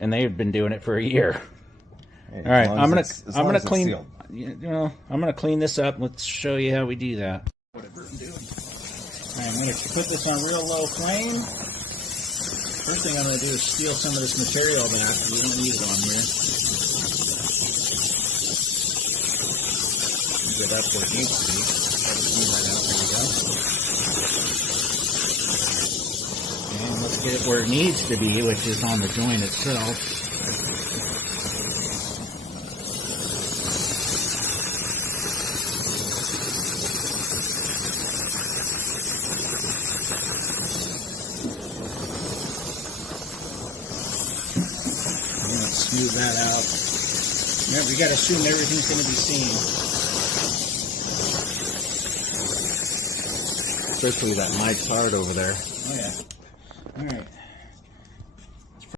and they've been doing it for a year. Hey, All right, I'm gonna clean. sealed. You know, I'm gonna clean this up. Let's show you how we do that. Whatever I'm doing. All right, I'm gonna put this on real low flame. First thing I'm gonna do is steal some of this material back. We don't need it on here. Get up where it needs to be. Clean that out. There we go. And let's get it where it needs to be, which is on the joint itself. Smooth that out. Remember, you got to assume everything's going to be seen. Especially that nice heart over there. Oh yeah. All right.